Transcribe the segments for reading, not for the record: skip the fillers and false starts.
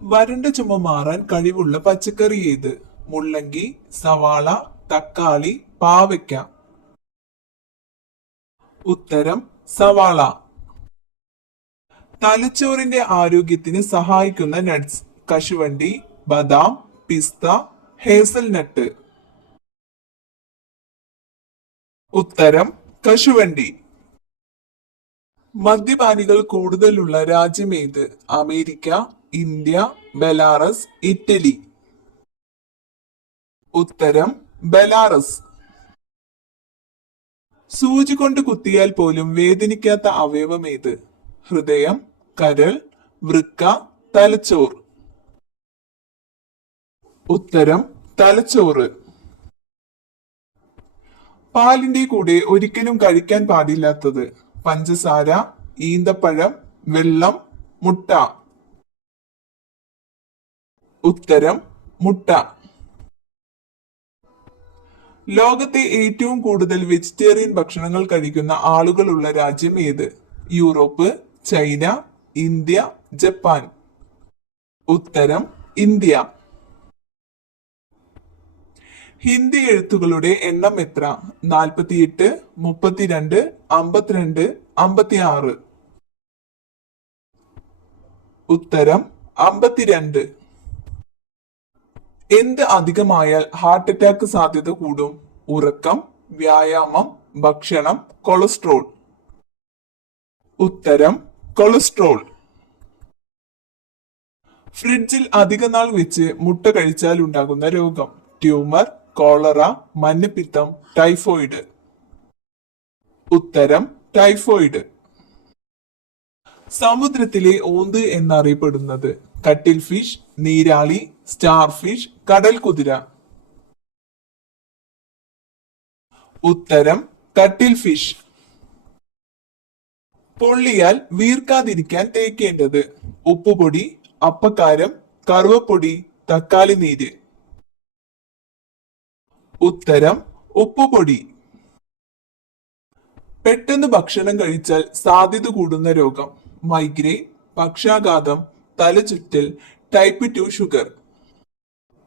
വരണ്ട ചുമ മാറാൻ കഴിവുള്ള പച്ചക്കറി ഏത്? മുള്ളങ്കി, സവാള, തക്കാളി, പാവയ്ക്ക. ഉത്തരം സവാള. തലച്ചോറിന്റെ ആരോഗ്യത്തിന് സഹായിക്കുന്ന നട്ട്സ്: കശുവണ്ടി, ബദാം, പിസ്ത, ഹേസൽനട്ട്. ഉത്തരം കശുവണ്ടി. മദ്യപാനികൾ കൂടുതലുള്ള രാജ്യം ഏത്? America, India, Belarus, Italy. ഉത്തരം ബെലാറസ്. സൂചി കൊണ്ട് കുത്തിയാൽ പോലും വേദനിക്കാത്ത അവയവം ഏത്? ഹൃദയം, കരൾ, വൃക്ക, തലച്ചോർ. ഉത്തരം തലച്ചോറ്. പാലിന്റെ കൂടെ ഒരിക്കലും കഴിക്കാൻ പാടില്ലാത്തത്: പഞ്ചസാര, ഈന്തപ്പഴം, വെള്ളം, മുട്ട. ഉത്തരം മുട്ട. ലോകത്തെ ഏറ്റവും കൂടുതൽ വെജിറ്റേറിയൻ ഭക്ഷണങ്ങൾ കഴിക്കുന്ന ആളുകളുള്ള രാജ്യം ഏത്? Europe, China, India, Japan. ഉത്തരം ഇന്ത്യ. ഹിന്ദി എഴുത്തുകളുടെ എണ്ണം എത്ര? 48, 32, 52, 56. ഉത്തരം 52. എന്ത് അധികമായാൽ ഹാർട്ട് അറ്റാക്ക് സാധ്യത കൂടും? ഉറക്കം, വ്യായാമം, ഭക്ഷണം, കൊളസ്ട്രോൾ. ഉത്തരം കൊളസ്ട്രോൾ. ഫ്രിഡ്ജിൽ അധികനാൾ വെച്ച് മുട്ട കഴിച്ചാൽ ഉണ്ടാകുന്ന രോഗം: ട്യൂമർ, കോളറ, മഞ്ഞപ്പിത്തം, ടൈഫോയിഡ്. ഉത്തരം ടൈഫോയിഡ്. സമുദ്രത്തിലെ ഓന്ത് എന്നറിയപ്പെടുന്നത്: കട്ടിൽ ഫിഷ്, നീരാളി, സ്റ്റാർ ഫിഷ്, കടൽ കുതിര. ഉത്തരം കട്ടിൽ ഫിഷ്. പൊള്ളിയാൽ വീർക്കാതിരിക്കാൻ തേക്കേണ്ടത്: ഉപ്പുപൊടി, അപ്പക്കാരം, കറുവപ്പൊടി, തക്കാളി നീര്. ഉത്തരം ഉപ്പുപൊടി. പെട്ടെന്ന് ഭക്ഷണം കഴിച്ചാൽ സാധ്യത കൂടുന്ന രോഗം: മൈഗ്രെയിൻ, പക്ഷാഘാതം, തലചുറ്റൽ, ടൈപ്പ് 2 ഷുഗർ.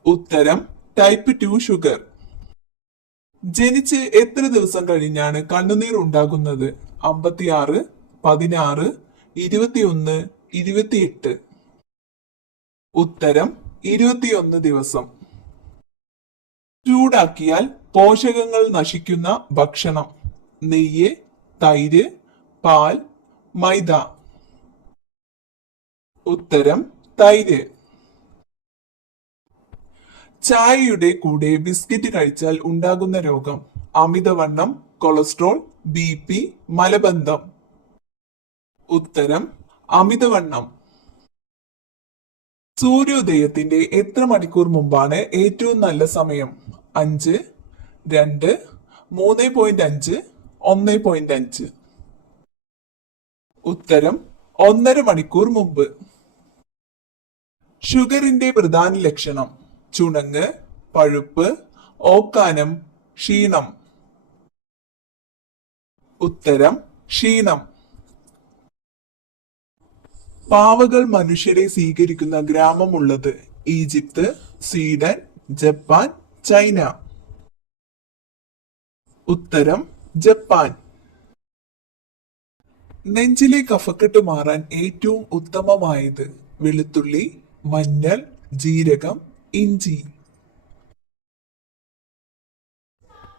ഉത്തരം ടൈപ്പ് 2 ഷുഗർ. ജനിച്ച് എത്ര ദിവസം കഴിഞ്ഞാണ് കണ്ണുനീർ ഉണ്ടാകുന്നത്? 56, 16, 21, 28. ഉത്തരം 21 ദിവസം. ചൂടാക്കിയാൽ പോഷകങ്ങൾ നശിക്കുന്ന ഭക്ഷണം: നെയ്യ്, തൈര്, പാൽ, മൈദ. ഉത്തരം തൈര്. ചായയുടെ കൂടെ ബിസ്ക്കറ്റ് കഴിച്ചാൽ ഉണ്ടാകുന്ന രോഗം: അമിതവണ്ണം, കൊളസ്ട്രോൾ, BP, മലബന്ധം. ഉത്തരം അമിതവണ്ണം. സൂര്യോദയത്തിന്റെ എത്ര മണിക്കൂർ മുമ്പാണ് ഏറ്റവും നല്ല സമയം? 5, 2, 3.5, 1.5. ഉത്തരം 1.5 മണിക്കൂർ മുമ്പ്. ഷുഗറിന്റെ പ്രധാന ലക്ഷണം: ചുണങ്ങ്, പഴുപ്പ്, ഓക്കാനം, ക്ഷീണം. ഉത്തരം ക്ഷീണം. പാവകൾ മനുഷ്യരെ സ്വീകരിക്കുന്ന ഗ്രാമമുള്ളത്: ഈജിപ്ത്, സ്വീഡൻ, ജപ്പാൻ, ചൈന. ഉത്തരം ജപ്പാൻ. നെഞ്ചിലെ കഫക്കെട്ട് മാറാൻ ഏറ്റവും ഉത്തമമായത്: വെളുത്തുള്ളി, മഞ്ഞൾ, ജീരകം, ഇഞ്ചി.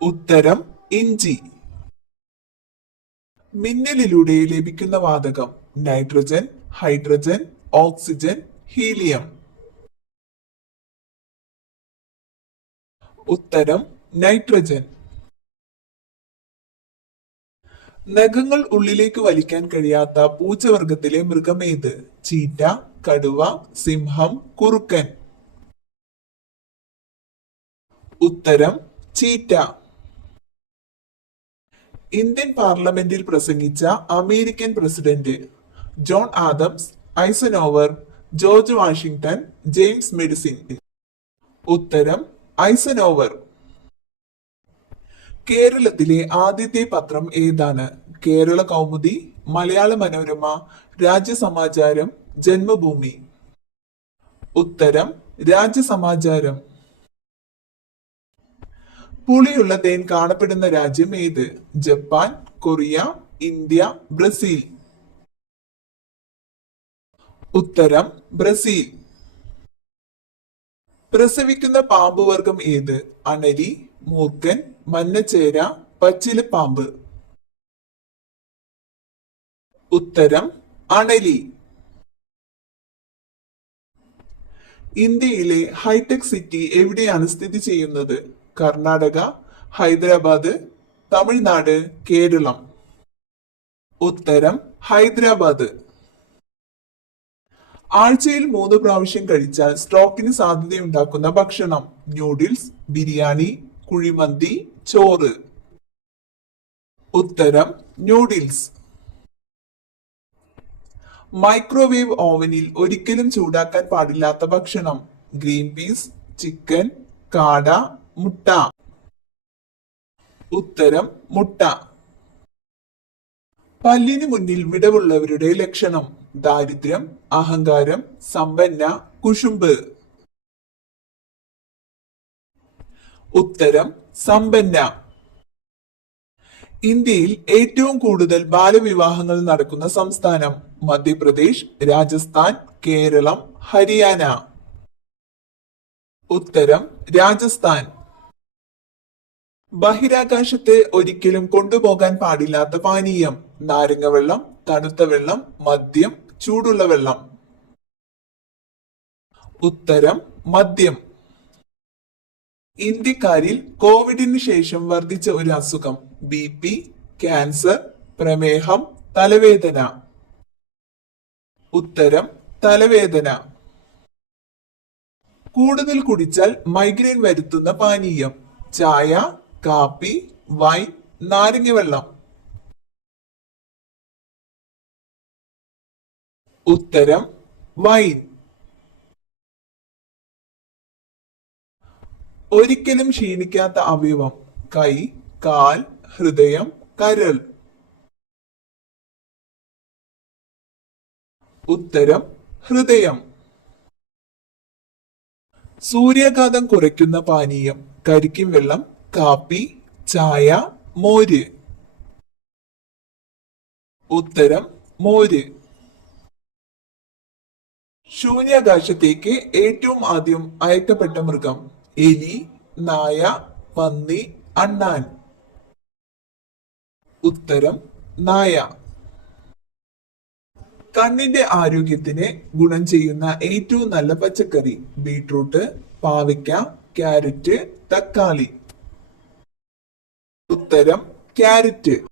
ഉത്തരം ഇഞ്ചി. മിന്നലിലൂടെ ലഭിക്കുന്ന വാതകം: നൈട്രജൻ, ഹൈഡ്രജൻ, ഓക്സിജൻ, ഹീലിയം. ഉത്തരം നൈട്രജൻ. നഖങ്ങൾ ഉള്ളിലേക്ക് വലിക്കാൻ കഴിയാത്ത പൂച്ചവർഗത്തിലെ മൃഗമേത്? ചീറ്റ, കടുവ, സിംഹം, കുറുക്കൻ. ഉത്തരം ചീറ്റ. ഇന്ത്യൻ പാർലമെന്റിൽ പ്രസംഗിച്ച American president: John Adams, Eisenhower, George Washington, James medicine. ഉത്തരം ഐസനോവർ. കേരളത്തിലെ ആദ്യത്തെ പത്രം ഏതാണ്? കേരള കൗമുദി, മലയാള മനോരമ, രാജ്യസമാചാരം, ജന്മഭൂമി. ഉത്തരം രാജസമാചാരം. പുളിയുള്ള തേൻ കാണപ്പെടുന്ന രാജ്യം ഏത്? Japan, Korea, India, Brazil. ഉത്തരം ബ്രസീൽ. പ്രസവിക്കുന്ന പാമ്പ് വർഗം ഏത്? അണലി, മൂർഖൻ, മഞ്ഞച്ചേര, പച്ചിലപ്പാമ്പ്. ഉത്തരം അണലി. ഇന്ത്യയിലെ ഹൈടെക് സിറ്റി എവിടെയാണ് സ്ഥിതി ചെയ്യുന്നത്? കർണാടക, ഹൈദരാബാദ്, തമിഴ്നാട്, കേരളം. ഉത്തരം ഹൈദരാബാദ്. ആഴ്ചയിൽ 3 പ്രാവശ്യം കഴിച്ചാൽ സ്ട്രോക്കിന് സാധ്യതയുണ്ടാക്കുന്ന ഭക്ഷണം? ന്യൂഡിൽസ്, ബിരിയാണി, കുഴിമന്തി, ചോറ്. ഉത്തരം ന്യൂഡിൽസ്. മൈക്രോവേവ് ഓവനിൽ ഒരിക്കലും ചൂടാക്കാൻ പാടില്ലാത്ത ഭക്ഷണം? ഗ്രീൻ പീസ്, ചിക്കൻ, കാട, മുട്ട. ഉത്തരം മുട്ട. പല്ലിന് മുന്നിൽ വിടവുള്ളവരുടെ ലക്ഷണം? ദാരിദ്ര്യം, അഹങ്കാരം, സമ്പന്ന, കുശുമ്പ്. ഉത്തരം സമ്പന്ന. ഇന്ത്യയിൽ ഏറ്റവും കൂടുതൽ ബാലവിവാഹങ്ങൾ നടക്കുന്ന സംസ്ഥാനം? മധ്യപ്രദേശ്, രാജസ്ഥാൻ, കേരളം, ഹരിയാന. ഉത്തരം രാജസ്ഥാൻ. ബഹിരാകാശത്ത് ഒരിക്കലും കൊണ്ടുപോകാൻ പാടില്ലാത്ത പാനീയം? നാരങ്ങ വെള്ളം, തണുത്ത വെള്ളം, മദ്യം, ചൂടുള്ള വെള്ളം. ഉത്തരം മദ്യം. ഇന്ത്യക്കാരിൽ കോവിഡിന് ശേഷം വർദ്ധിച്ച ഒരു അസുഖം? BP, ക്യാൻസർ, പ്രമേഹം, തലവേദന. ഉത്തരം തലവേദന. കൂടുതൽ കുടിച്ചാൽ മൈഗ്രെയിൻ വരുത്തുന്ന പാനീയം? ചായ, കാപ്പി, വൈൻ, നാരങ്ങ വെള്ളം. ഉത്തരം വൈൻ. ഒരിക്കലും ക്ഷീണിക്കാത്ത അവയവം? കൈ, കാൽ, ഹൃദയം, കരൾ. ഉത്തരം ഹൃദയം. സൂര്യാഘാതം കുറയ്ക്കുന്ന പാനീയം? കരിക്കിൻ വെള്ളം, കാപ്പി, ചായ, മോര്. ഉത്തരം മോര്. ശൂന്യാകാശത്തേക്ക് ഏറ്റവും ആദ്യം അയക്കപ്പെട്ട മൃഗം? എലി, നായ, പന്നി, അണ്ണാൻ. ഉത്തരം നായ. കണ്ണിന്റെ ആരോഗ്യത്തിന് ഗുണം ചെയ്യുന്ന ഏറ്റവും നല്ല പച്ചക്കറി? ബീട്രൂട്ട്, പാവയ്ക്ക, ക്യാരറ്റ്, തക്കാളി. ഉത്തരം ക്യാരറ്റ്.